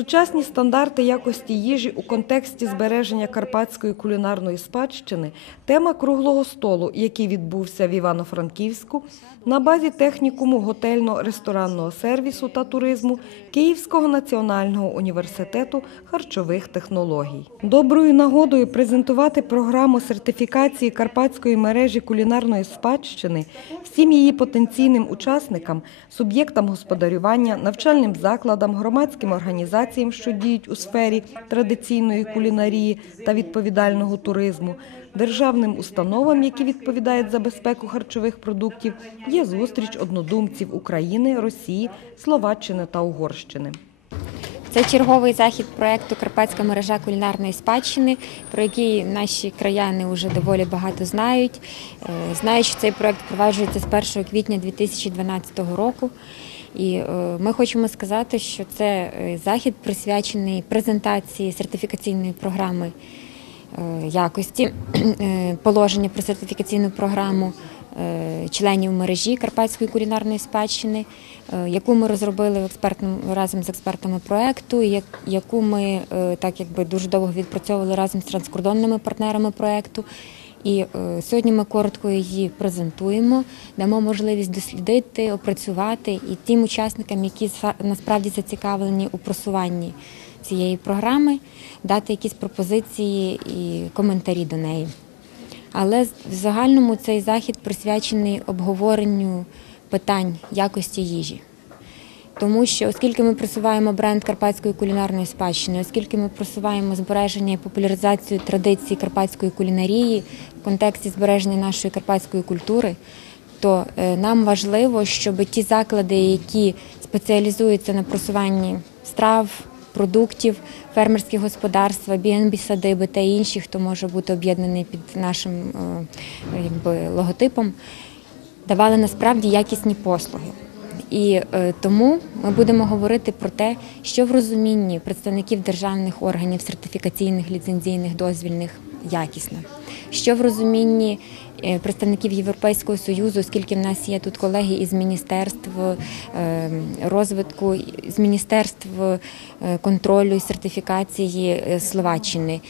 Сучасні стандарти якості їжі у контексті збереження карпатської кулінарної спадщини тема круглого столу, який відбувся в Івано-Франківську на базі технікуму готельно-ресторанного сервісу та туризму Київського національного університету харчових технологій. Доброю нагодою презентувати програму сертифікації карпатської мережі кулінарної спадщини всім її потенційним учасникам, суб'єктам господарювання, навчальним закладам, громадським організаціям, що діють у сфері традиційної кулінарії та відповідального туризму, державним установам, які відповідають за безпеку харчових продуктів, є зустріч однодумців України, Росії, Словаччини та Угорщини. Це черговий захід проєкту Карпатська мережа кулінарної спадщини, про який наші краяни вже доволі багато знають. Е, Знають, що цей проєкт впроваджується з 1 квітня 2012 року. І е, ми хочемо сказати, що це е, захід присвячений презентації сертифікаційної програми якості, положення про сертифікаційну програму членів мережі Карпатської кулінарної спадщини, е, яку ми розробили разом з експертами проекту, яку ми е, так якби дуже довго відпрацьовували разом з транскордонними партнерами проекту. І е, сьогодні ми коротко її презентуємо, дамо можливість дослідити, опрацювати і тим учасникам, які насправді зацікавлені у просуванні цієї програми, дати якісь пропозиції і коментарі до неї. Але в загальному цей захід присвячений обговоренню питань якості їжі. Тому що, оскільки ми просуваємо бренд карпатської кулінарної спадщини, оскільки ми просуваємо збереження і популяризацію традицій карпатської кулінарії в контексті збереження нашої карпатської культури, то е, нам важливо, щоб ті заклади, які спеціалізуються на просуванні страв, продуктів, фермерські господарства, bnb садиби та інші, хто може бути об'єднаний під нашим е, якби, логотипом, давали насправді якісні послуги. І е, тому ми будемо говорити про те, що в розумінні представників державних органів сертифікаційних, ліцензійних, дозвільних якісно, що в розумінні е, представників Європейського союзу, оскільки в нас є тут колеги із міністерств е, розвитку, з міністерств е, контролю і сертифікації Словаччини,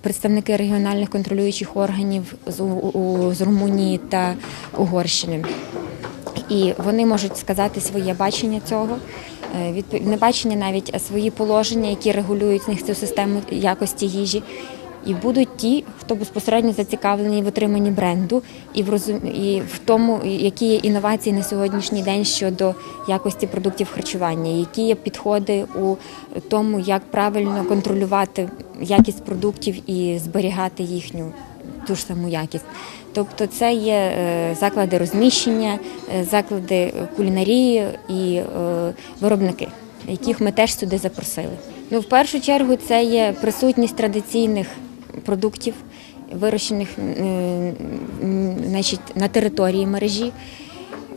представники регіональних контролюючих органів з, Румунії та Угорщини. І вони можуть сказати своє бачення цього, не бачення навіть, свої положення, які регулюють них цю систему якості їжі. І будуть ті, хто безпосередньо зацікавлений в отриманні бренду і в розум... і в тому, які є інновації на сьогоднішній день щодо якості продуктів харчування, які є підходи у тому, як правильно контролювати якість продуктів і зберігати їхню ту ж саму якість. Тобто це є е, заклади розміщення, е, заклади кулінарії і е, виробники, яких ми теж сюди запросили. Ну, в першу чергу, це є присутність традиційних продуктів, вирощених е, значить, на території мережі.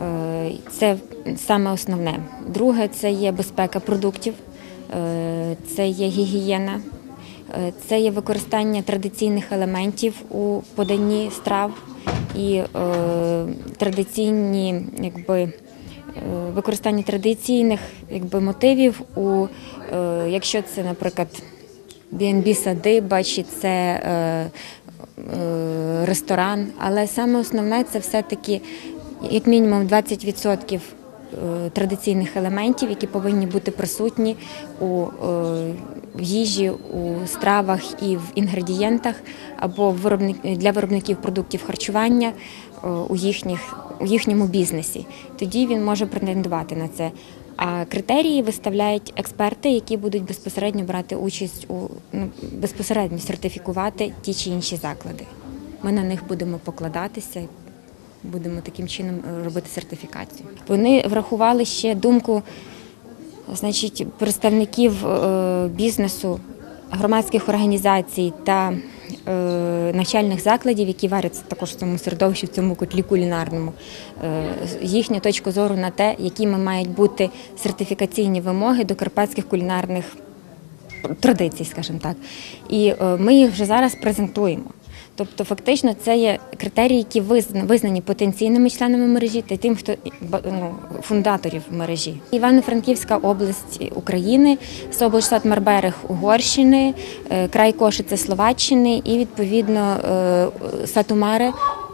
Е, Це саме основне. Друге це є безпека продуктів, е, це є гігієна, це є використання традиційних елементів у поданні страв і традиційні, якби. Використання традиційних якби, мотивів у якщо це, наприклад, B&B садиба, чи це е, е, ресторан. Але саме основне це все-таки як мінімум 20% е, традиційних елементів, які повинні бути присутні у їжі, у стравах і в інгредієнтах або для виробників продуктів харчування у, їхніх, у їхньому бізнесі. Тоді він може претендувати на це. А критерії виставляють експерти, які будуть безпосередньо брати участь у ну, безпосередньо сертифікувати ті чи інші заклади. Ми на них будемо покладатися, будемо таким чином е, робити сертифікацію. Вони врахували ще думку значить, представників е, бізнесу, громадських організацій та навчальних закладів, які варяться також в цьому середовищі, в цьому котлі кулінарному, е, їхню точку зору на те, якими мають бути сертифікаційні вимоги до карпатських кулінарних традицій, скажімо так. І е, ми їх вже зараз презентуємо. Тобто, фактично, це є критерії, які визна- визнані потенційними членами мережі та тим, хто ну, фундаторів мережі. Івано-Франківська область України, Собольштат Марберег Угорщини, е, край Кошице Словаччини і відповідно е, Сатумаре,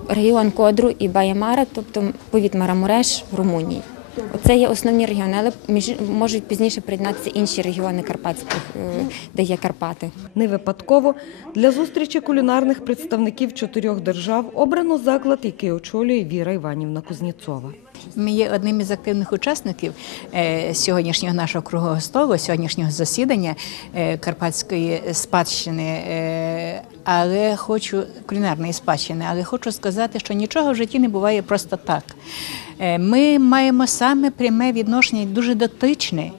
регіон Кодру і Баямара, тобто повіт Марамуреш Румунії. Це є основні регіони, але можуть пізніше приєднатися інші регіони Карпатських, е, де є Карпати. Не випадково для зустрічі кулінарних представників чотирьох держав обрано заклад, який очолює Віра Іванівна Кузнєцова. Ми є одним із активних учасників е, сьогоднішнього нашого круглого столу, сьогоднішнього засідання е, карпатської спадщини. е, Але хочу кулінарної спадщини, але хочу сказати, що нічого в житті не буває просто так. Ми маємо саме пряме відношення дуже дотичне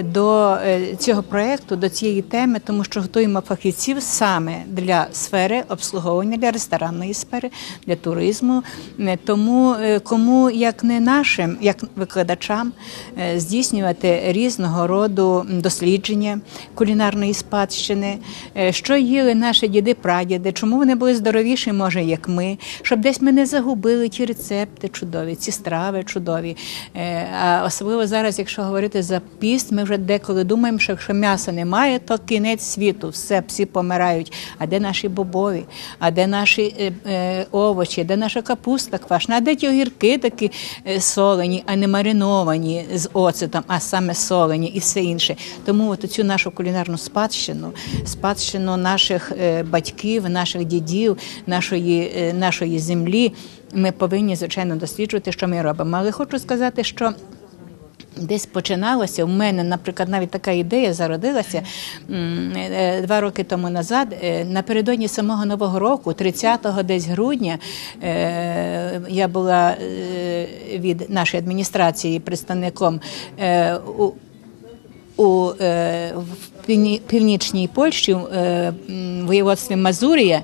до е, цього проєкту, до цієї теми, тому що готуємо фахівців саме для сфери обслуговування, для ресторанної сфери, для туризму. Е, Тому е, кому як не нашим, як викладачам, здійснювати різного роду дослідження кулінарної спадщини, що їли наші діди, прадіди, чому вони були здоровіші, може, як ми, щоб десь ми не загубили ті рецепти чудові, ці страви чудові. А особливо зараз, якщо говорити за піст, ми вже деколи думаємо, що якщо м'яса немає, то кінець світу, все, всі помирають. А де наші бобові, а де наші е, е, овочі, де наша капуста квашна, а де ті огірки такі е, солені, а не мариновані з оцетом, а саме солені і все інше. Тому от цю нашу кулінарну спадщину, спадщину наших е, батьків, наших дідів, нашої, е, нашої землі. Ми повинні звичайно досліджувати, що ми робимо. Але хочу сказати, що Десь починалося у мене, наприклад, навіть така ідея зародилася е, два роки тому назад. е, Напередодні самого нового року, 30-го десь грудня, е, я була е, від нашої адміністрації представником е, у у е, в північній Польщі, е, воєводстві Мазурія,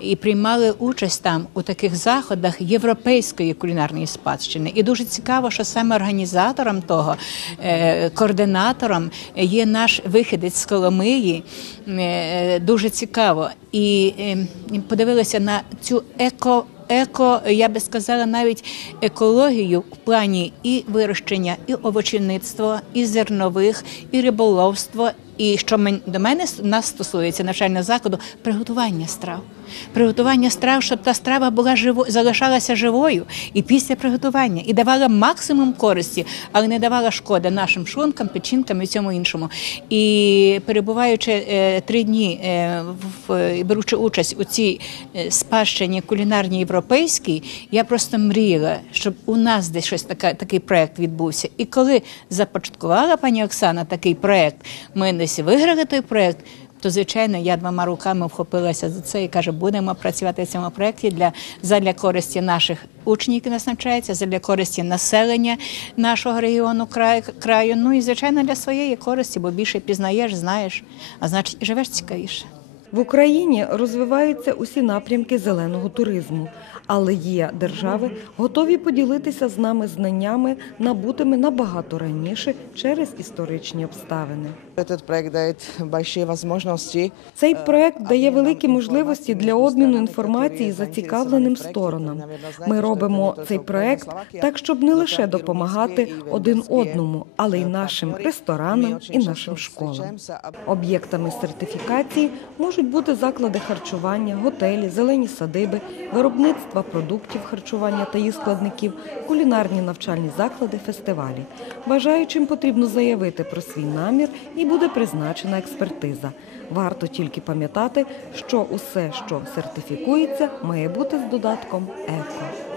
і приймали участь там у таких заходах європейської кулінарної спадщини. І дуже цікаво, що саме організатором того, е, координатором є наш вихідець з Коломиї. Е, Дуже цікаво. І е, подивилися на цю еко еко, я би сказала, навіть екологію в плані і вирощення, і овочівництва, і зернових, і риболовство. І що мен- до мене нас стосується навчального закладу, приготування страв. Приготування страв, щоб та страва була живо, залишалася живою і після приготування, і давала максимум користі, але не давала шкоди нашим шлункам, печінкам і всьому іншому. І перебуваючи е, три дні, е, в, беручи участь у цій е, спадщині кулінарній європейській, я просто мріяла, щоб у нас десь щось така, такий проект відбувся. І коли започаткувала пані Оксана такий проект, ми десь виграли той проект. То звичайно, я двома руками вхопилася за це і каже, будемо працювати в цьому проєкті для задля користі наших учнів, які нас навчаються, задля користі населення нашого регіону краю, краю. Ну і звичайно для своєї користі, бо більше пізнаєш, знаєш, а значить живеш цікавіше. В Україні розвиваються усі напрямки зеленого туризму, але є держави, готові поділитися з нами знаннями, набутими набагато раніше через історичні обставини. Цей проект дає великі можливості для обміну інформації зацікавленим сторонам. Ми робимо цей проект так, щоб не лише допомагати один одному, але й нашим ресторанам і нашим школам. Об'єктами сертифікації можуть бути заклади харчування, готелі, зелені садиби, виробництва продуктів харчування та їх складників, кулінарні навчальні заклади, фестивалі. Бажаючим потрібно заявити про свій намір і буде призначена експертиза. Варто тільки пам'ятати, що усе, що сертифікується, має бути з додатком еко.